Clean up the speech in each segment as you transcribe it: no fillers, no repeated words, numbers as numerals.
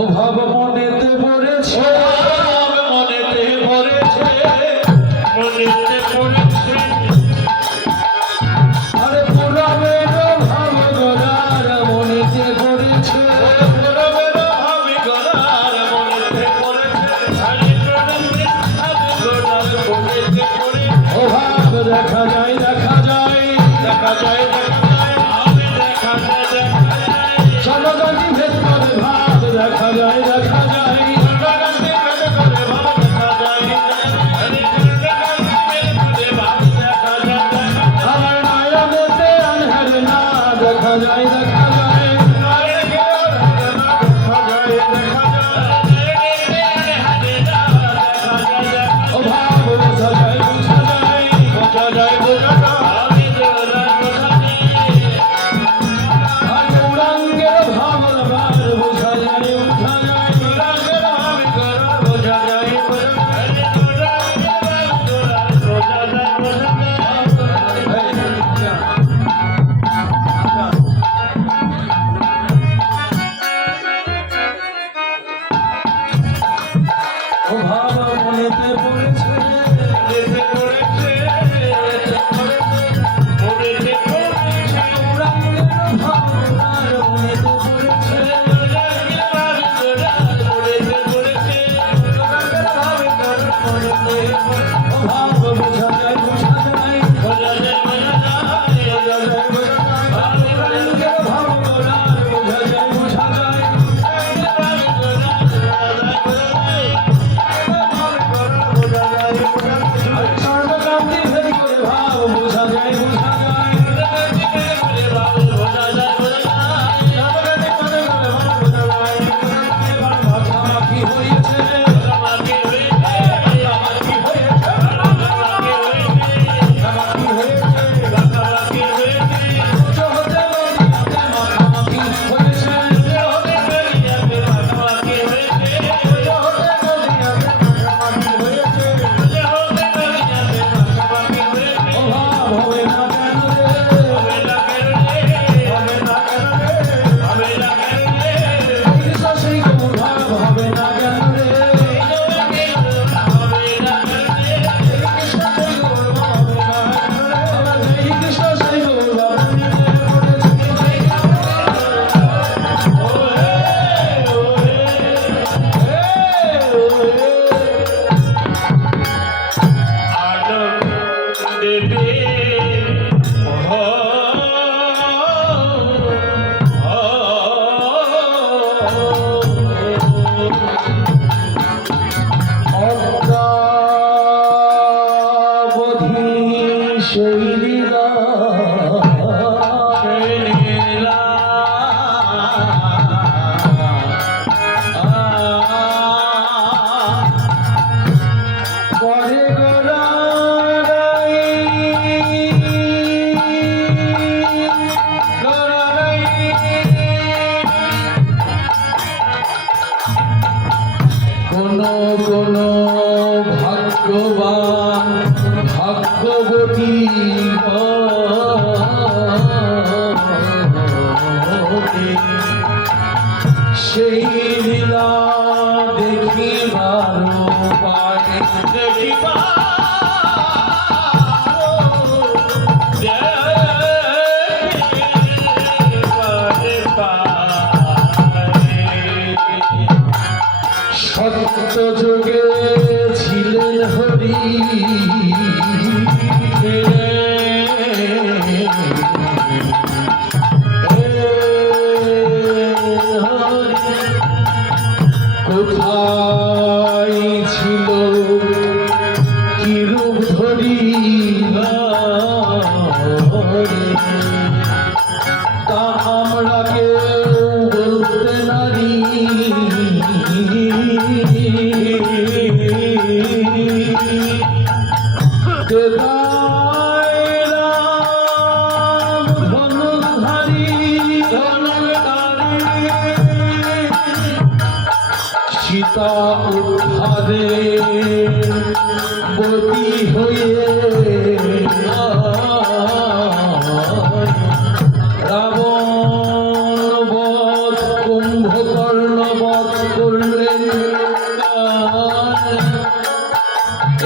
অভাব মনেতে পড়েছে, মনেতে পড়েছে, মনেতে পড়েছে। আরে পুরাবের ভাব গড়ার মনেতে পড়েছে, পুরাবের ভাব গড়ার মনেতে পড়েছে। আরে পুরাবের ভাব গড়ার মনেতে পড়েছে। অভাব দেখা যায় দেখা যায় দেখা যায় দেখা যায়, আমি দেখা যায় দেখা যায়। জনগণই ভেদ করে ভাব দেখা যায় দেখা যায়। জনগণকে ভেদ করে ভাব দেখা যায় দেখা যায়। আরে জনগণকে ভেদ করে ভাব দেখা যায় দেখা যায়। আমার নয়নেতে আনহার না দেখা যায় দেখা যায়। আরে দেখা যায় দেখা যায়। অভাব বোঝা যায় বোঝা যায়, বোঝা যায় বোঝা যায়, আমি বোঝা যায়। আর গৌরাঙ্গের ভাব আবার বোঝা যায় বোঝা যায়। রঙের ভাব গড়া বোঝা যায় বোঝা যায়। রঙের ভাব গড়া বোঝা যায় বোঝা যায়। অভাব মনেতে পড়েছে, মনেতে পড়েছে, মনেতে পড়েছে। গৌরাঙ্গের ভাব আর মনেতে পড়েছে। রঙের ভাব গড়া মনেতে পড়েছে। রঙের ভাব গড়া মনেতে পড়েছে। অভাব বোঝা যায় বোঝা যায়, বোঝা যায় বোঝা যায়, বোঝা যায় বোঝা যায়। গৌরাঙ্গের ভাব আর বোঝা যায় বোঝা যায়। রঙের ভাব গড়া বোঝা যায় বোঝা যায়। আর সর্বকান্তি ভেদ করে ভাব বোঝা যায় বোঝা যায়। মাখামাখি হয়েছে, মাখামাখি হয়েছে, মাখামাখি হয়েছে। উচ্চ হতে নদীতে মাখামাখি হয়েছে, উচ্চ হতে নদীতে মাখামাখি হয়েছে। অভাব হবে না কেন রে, হবে না কেন রে। কৃষ্ণ সেই গৌর ভাব হবে না কেন রে, কৃষ্ণ সেই গৌর ভাব হবে না কেন রে। সেই কৃষ্ণ সেই গৌর ভাব মনেতে পড়েছে। অদ্যাবধি সেই লীলা, করে গোড়াই গোড়াই। কোন কোন ভাগ্যবান ভাগ্যবতী সেই লীলা দেখিবার পায়, সত্য যুগে ছিলেন হরি, কোথায় ছিল কিরূপ ধরি, তা আমরা কেউ বলতে নারি। দেবায় রাম ধনুধারী, সীতা উদ্ধারে বতী হয়ে রাবণ বধ কুম্ভকর্ণ কর্ণবধ করলেন।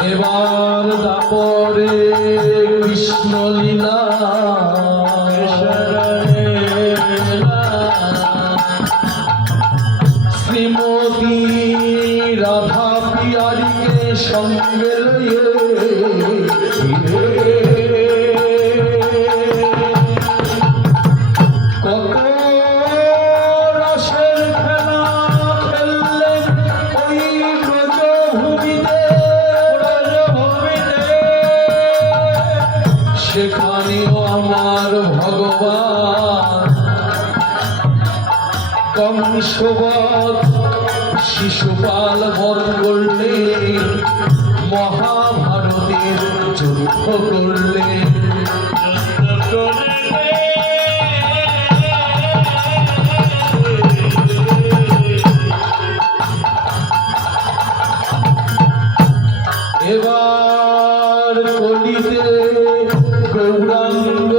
এবার দাপরে কৃষ্ণ লীলা শ্রীমতী রাধা পিয়ারিকে সঙ্গে লইয়ে কত রসের খেলা খেললেন ওই ব্রজভূমিতে। সেখানেও আমার ভগবান কংসবধ শিশুপাল বধ করলেন, মহাভারতের যুদ্ধ করলেন। এবার কলিতে গৌরাঙ্গ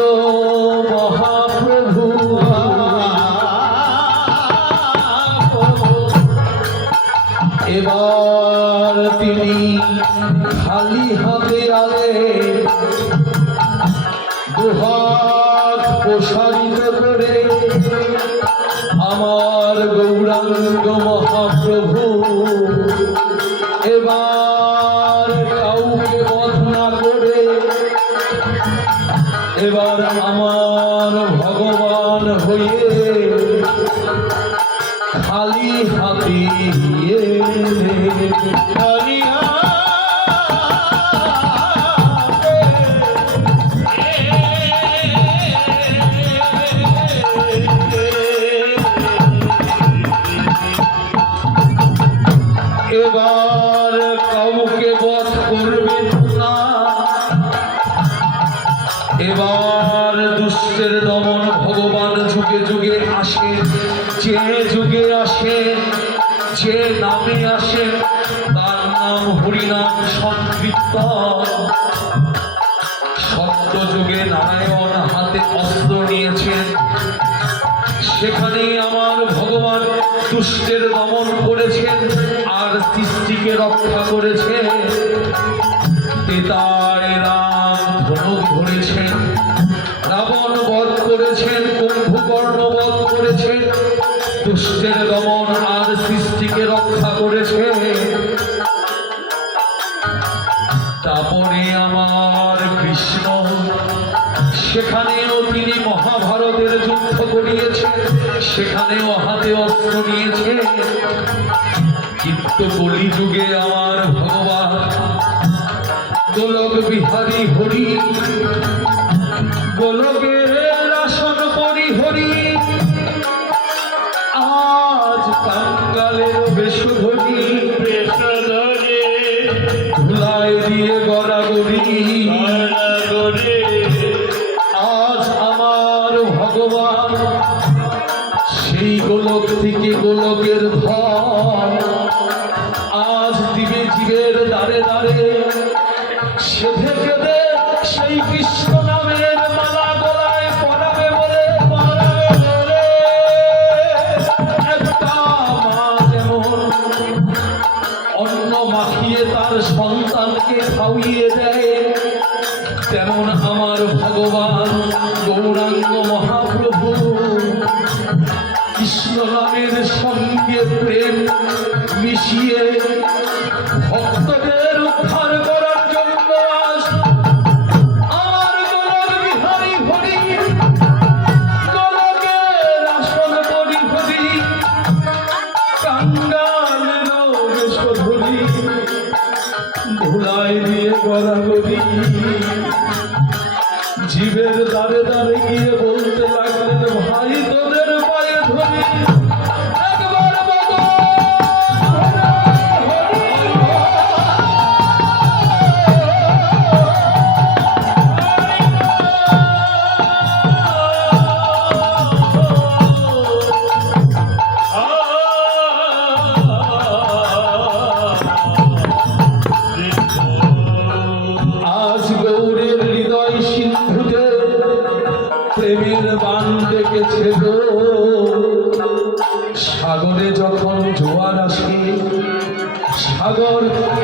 মহাপ্রভু এবার তিনি খালি হাতে আলে দুহাত প্রসারিত করে আমার গৌরাঙ্গ মহাপ্রভু এবার কাউকে বধ না করে এবার আমার ভগবান হয়ে খালি হাতে খালি এবার কাউকে বধ করবেন না। এবার দুষ্টের দমন ভগবান যুগে যুগে আসে, যে যুগে আসে, যে নামে আসে তার নাম হরিনাম সংকীর্তন। সত্য যুগে নারায়ণ হাতে অস্ত্র নিয়েছেন, সেখানে আমার ভগবান দুষ্টের দমন করেছেন আর সৃষ্টিকে রক্ষা করেছে। তেতায় রাম ধনুক ধরেছেন, রাবণ বধ করেছেন, কুম্ভকর্ণ বধ করেছেন, দুষ্টের দমন আর সৃষ্টিকে রক্ষা করেছে। তারপরে আমার কৃষ্ণ সেখানেও তিনি মহাভারতের যুদ্ধ করিয়েছেন, সেখানেও হাতে অস্ত্র নিয়েছে। কিন্তু কলিযুগে আমার ভগবান গোলক বিহারী হরি, গোলকের আসন পরি হরি, আজ কাঙ্গালের বেশ ধরি, ধুলায় দিয়ে গড়াগড়ি। আজ আমার ভগবান সেই গোলক থেকে গোলকের ধন আজ দিবে জীবের দ্বারে দ্বারে সেধে কেঁদে সেই কৃষ্ণ নামের মালা গলায় পরাবে বলে একটা মা যেমন অন্ন মাখিয়ে তার সন্তানকে খাওয়িয়ে দেয়, তেমন আমার ভগবান গৌরাঙ্গ মহাপ্রভু কৃষ্ণ নামের সঙ্গে প্রেম মিশিয়ে ভক্তদের উদ্ধার করার জন্য আজ আমার গোলক বিহারী হরি, গোলকের আসন পরি হরি, কাঙ্গালের বেশ ধরি, ধুলায় দিয়ে গড়াগড়ি। জীবের দ্বারে দ্বারে গিয়ে বলতে লাগলেন, ভাই তোদের পায়ে ধরি, একবার বলো আজ গৌরের হৃদয় সিন্ধুতে যখন জোয়ার আসে, সাগর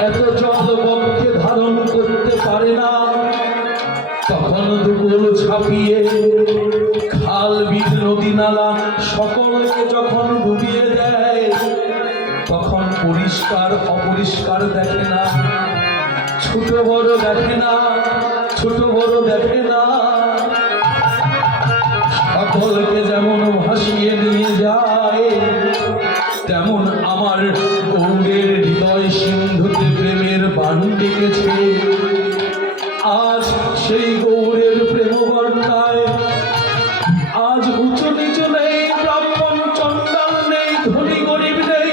এত জল বক্ষে ধারণ করতে পারে না, তখন দুকুল ছাপিয়ে খাল বিল নদী নালা সকলকে যখন ডুবিয়ে দেয়, তখন পরিষ্কার অপরিষ্কার দেখে না, ছোট বড় দেখে না, ছোট বড় দেখে না, সকলকে যেমন ভাসিয়ে নিয়ে যায়, তেমন আমার গৌরের হৃদয় সিন্ধুতে প্রেমের বাণ ডেকেছে। আজ সেই গৌরের প্রেম বন্যায় আজ উঁচু নিচু নেই, ব্রাহ্মণ চণ্ডাল নেই, ধনী গরিব নেই,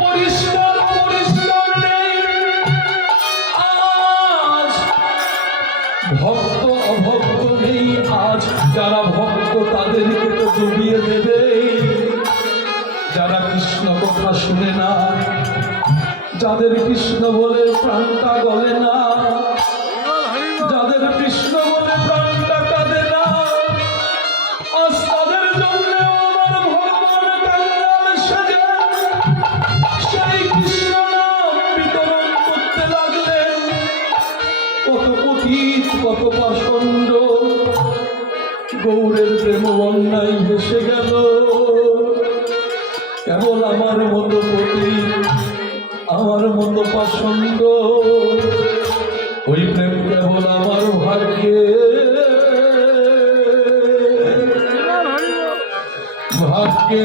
পরিষ্কার পরিষ্কার নেই। আজ ভক্ত অভক্ত নেই, আজ যারা ভক্ত তাদেরকে তো ডুবিয়ে দেবে, যারা কৃষ্ণ কথা শুনে না, যাদের কৃষ্ণ বলে প্রাণটা গলে না, যাদের কৃষ্ণ বলে প্রাণটা কাঁদে না, আজ তাদের জন্য আমার ভগবান কাঙ্গাল সেজে সেই কৃষ্ণ নাম বিতরণ করতে লাগলেন। কত পথিক কত পাষণ্ড গৌরের প্রেম বন্যায় ভেসে গেল। কেবল আমার মতো পথিক, আমার মতো পাষণ্ড, ওই প্রেম কেবল আমার ভাগ্যে ভাগ্যে